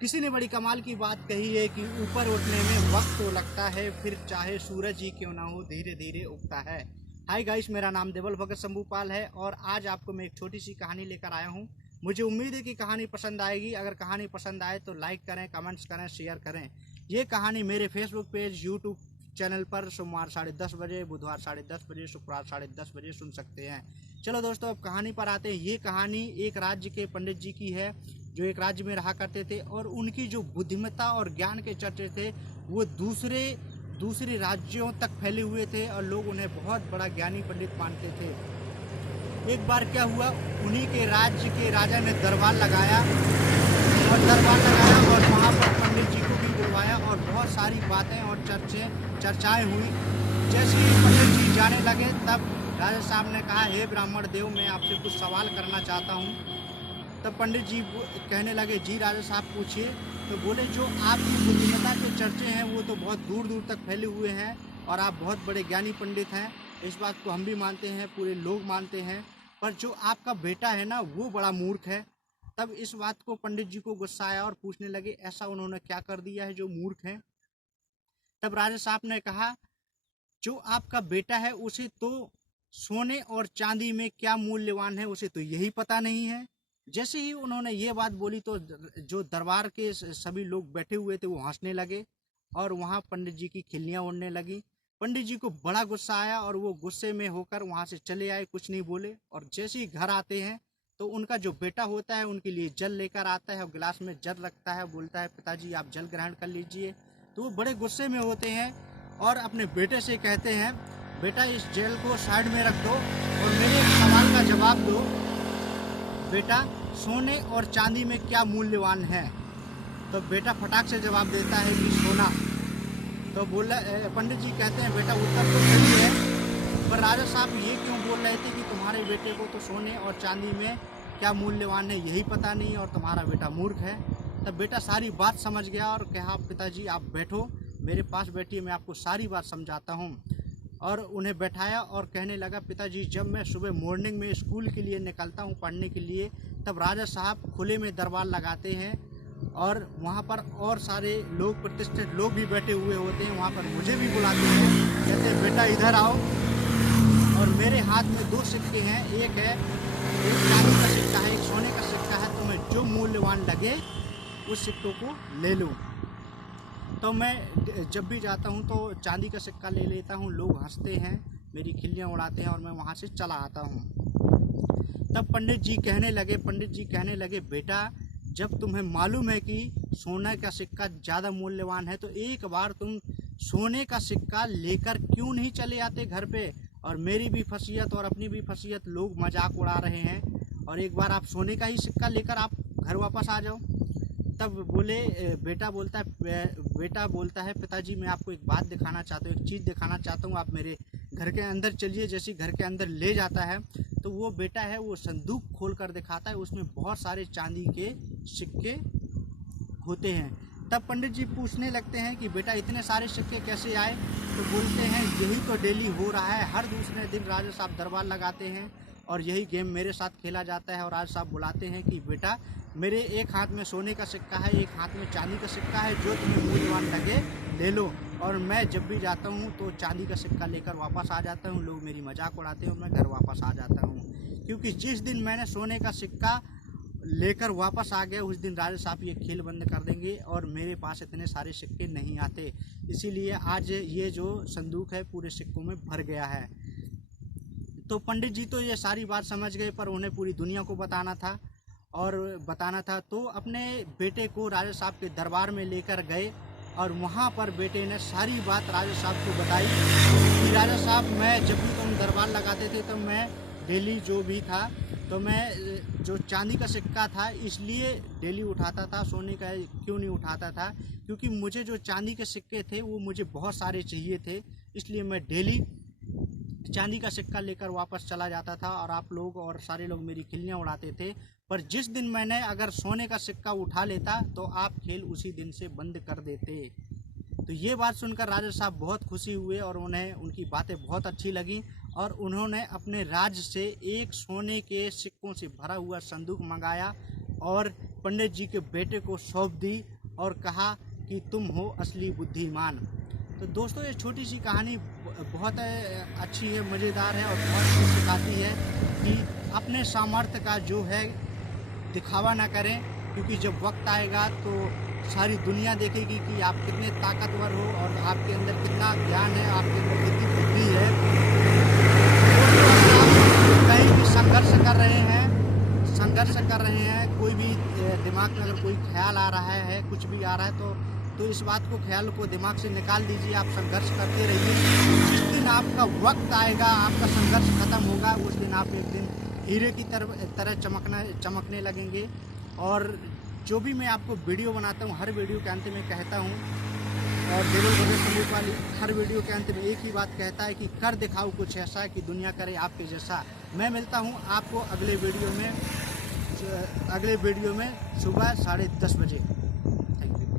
किसी ने बड़ी कमाल की बात कही है कि ऊपर उठने में वक्त तो लगता है, फिर चाहे सूरज ही क्यों ना हो धीरे धीरे उगता है। हाय गाइस, मेरा नाम देवल भगत शंभूपाल है और आज आपको मैं एक छोटी सी कहानी लेकर आया हूँ। मुझे उम्मीद है कि कहानी पसंद आएगी। अगर कहानी पसंद आए तो लाइक करें, कमेंट्स करें, शेयर करें। ये कहानी मेरे फेसबुक पेज, यूट्यूब चैनल पर सोमवार 10:30 बजे, बुधवार 10:30 बजे, शुक्रवार 10:30 बजे सुन सकते हैं। चलो दोस्तों, अब कहानी पर आते हैं। ये कहानी एक राज्य के पंडित जी की है जो एक राज्य में रहा करते थे और उनकी जो बुद्धिमत्ता और ज्ञान के चर्चे थे वो दूसरे राज्यों तक फैले हुए थे और लोग उन्हें बहुत बड़ा ज्ञानी पंडित मानते थे। एक बार क्या हुआ, उन्हीं के राज्य के राजा ने दरबार लगाया और वहाँ पर पंडित जी को भी बुलवाया और बहुत सारी बातें और चर्चाएं हुई। जैसे ही पंडित जी जाने लगे तब राजा साहब ने कहा, हे ब्राह्मण देव, मैं आपसे कुछ सवाल करना चाहता हूँ। तब पंडित जी कहने लगे, जी राजा साहब पूछिए। तो बोले, जो आपकी बुद्धिमत्ता के चर्चे हैं वो तो बहुत दूर दूर तक फैले हुए हैं और आप बहुत बड़े ज्ञानी पंडित हैं। इस बात को हम भी मानते हैं, पूरे लोग मानते हैं। पर जो आपका बेटा है ना, वो बड़ा मूर्ख है। तब इस बात को पंडित जी को गुस्सा आया और पूछने लगे, ऐसा उन्होंने क्या कर दिया है जो मूर्ख है। तब राजा साहब ने कहा, जो आपका बेटा है उसे तो सोने और चांदी में क्या मूल्यवान है उसे तो यही पता नहीं है। जैसे ही उन्होंने ये बात बोली तो जो दरबार के सभी लोग बैठे हुए थे वो हंसने लगे और वहाँ पंडित जी की खिल्लियाँ उड़ने लगी। पंडित जी को बड़ा गुस्सा आया और वो गुस्से में होकर वहाँ से चले आए, कुछ नहीं बोले। और जैसे ही घर आते हैं तो उनका जो बेटा होता है उनके लिए जल लेकर आता है और गिलास में जल रखता है, बोलता है, पिताजी आप जल ग्रहण कर लीजिए। तो वो बड़े गुस्से में होते हैं और अपने बेटे से कहते हैं, बेटा इस जेल को साइड में रख दो और मेरे एक सवाल का जवाब दो। बेटा, सोने और चांदी में क्या मूल्यवान है। तो बेटा फटाक से जवाब देता है कि सोना। तो बोला, पंडित जी कहते हैं, बेटा उत्तर तो सही है, पर राजा साहब ये क्यों बोल रहे थे कि तुम्हारे बेटे को तो सोने और चांदी में क्या मूल्यवान है यही पता नहीं और तुम्हारा बेटा मूर्ख है। तब बेटा सारी बात समझ गया और कहा, पिताजी आप बैठो, मेरे पास बैठिए, मैं आपको सारी बात समझाता हूँ। और उन्हें बैठाया और कहने लगा, पिताजी जब मैं सुबह मॉर्निंग में स्कूल के लिए निकलता हूँ पढ़ने के लिए, तब राजा साहब खुले में दरबार लगाते हैं और वहाँ पर और सारे लोग, प्रतिष्ठित लोग भी बैठे हुए होते हैं। वहाँ पर मुझे भी बुलाते हैं, कहते हैं, बेटा इधर आओ। और मेरे हाथ में 2 सिक्के हैं, एक चांदी का सिक्का है, एक सोने का सिक्का है। तुम्हें जो मूल्यवान लगे उस सिक्कों को ले लो। तो मैं जब भी जाता हूँ तो चांदी का सिक्का ले लेता हूँ, लोग हंसते हैं, मेरी खिल्लियाँ उड़ाते हैं और मैं वहाँ से चला आता हूँ। तब पंडित जी कहने लगे, बेटा जब तुम्हें मालूम है कि सोने का सिक्का ज़्यादा मूल्यवान है तो एक बार तुम सोने का सिक्का लेकर क्यों नहीं चले आते घर पे। और मेरी भी फसीयत और अपनी भी फसीयत लोग मजाक उड़ा रहे हैं और एक बार आप सोने का ही सिक्का लेकर आप घर वापस आ जाओ। तब बोले, बेटा बोलता है, पिताजी मैं आपको एक बात दिखाना चाहता हूँ, एक चीज़ दिखाना चाहता हूँ, आप मेरे घर के अंदर चलिए। जैसे घर के अंदर ले जाता है तो वो बेटा है वो संदूक खोल कर दिखाता है, उसमें बहुत सारे चांदी के सिक्के होते हैं। तब पंडित जी पूछने लगते हैं कि बेटा इतने सारे सिक्के कैसे आए। तो बोलते हैं, यही तो डेली हो रहा है, हर दूसरे दिन राजा साहब दरबार लगाते हैं और यही गेम मेरे साथ खेला जाता है। और राजा साहब बुलाते हैं कि बेटा मेरे एक हाथ में सोने का सिक्का है, एक हाथ में चांदी का सिक्का है, जो तुम्हें मूल्यवान लगे ले लो। और मैं जब भी जाता हूँ तो चांदी का सिक्का लेकर वापस आ जाता हूँ, लोग मेरी मजाक उड़ाते हैं और मैं घर वापस आ जाता हूँ। क्योंकि जिस दिन मैंने सोने का सिक्का लेकर वापस आ गया उस दिन राजा साहब ये खेल बंद कर देंगे और मेरे पास इतने सारे सिक्के नहीं आते। इसीलिए आज ये जो संदूक है पूरे सिक्कों में भर गया है। तो पंडित जी तो ये सारी बात समझ गए, पर उन्हें पूरी दुनिया को बताना था तो अपने बेटे को राजा साहब के दरबार में लेकर गए और वहाँ पर बेटे ने सारी बात राजा साहब को बताई कि राजा साहब, मैं जब भी तुम दरबार लगाते थे तो मैं डेली जो भी था तो मैं जो चांदी का सिक्का था इसलिए डेली उठाता था, सोने का क्यों नहीं उठाता था, क्योंकि मुझे जो चांदी के सिक्के थे वो मुझे बहुत सारे चाहिए थे, इसलिए मैं डेली चांदी का सिक्का लेकर वापस चला जाता था और आप लोग और सारे लोग मेरी खिल्लियाँ उड़ाते थे। पर जिस दिन मैंने अगर सोने का सिक्का उठा लेता तो आप खेल उसी दिन से बंद कर देते। तो ये बात सुनकर राजा साहब बहुत खुशी हुए और उन्हें उनकी बातें बहुत अच्छी लगीं और उन्होंने अपने राज्य से एक सोने के सिक्कों से भरा हुआ संदूक मंगाया और पंडित जी के बेटे को सौंप दी और कहा कि तुम हो असली बुद्धिमान। तो दोस्तों ये छोटी सी कहानी बहुत अच्छी है, मज़ेदार है और बहुत कुछ सिखाती है कि अपने सामर्थ्य का जो है दिखावा ना करें, क्योंकि जब वक्त आएगा तो सारी दुनिया देखेगी कि आप कितने ताकतवर हो और आपके अंदर कितना ज्ञान है, आपके अंदर कितनी बुद्धि है। कहीं भी संघर्ष कर रहे हैं, कोई भी दिमाग में अगर कोई ख्याल आ रहा है, कुछ भी आ रहा है तो इस बात को, ख्याल को दिमाग से निकाल दीजिए। आप संघर्ष करते रहिए। जिस दिन आपका वक्त आएगा, आपका संघर्ष खत्म होगा, उस दिन आप एक दिन हीरे की तरह चमकने लगेंगे। और जो भी मैं आपको वीडियो बनाता हूँ, हर वीडियो के अंत में कहता हूँ, और दिलों बड़े संदीप वाली हर वीडियो के अंत में एक ही बात कहता है कि कर दिखाओ कुछ ऐसा कि दुनिया करे आपके जैसा। मैं मिलता हूँ आपको अगले वीडियो में सुबह 10:30 बजे।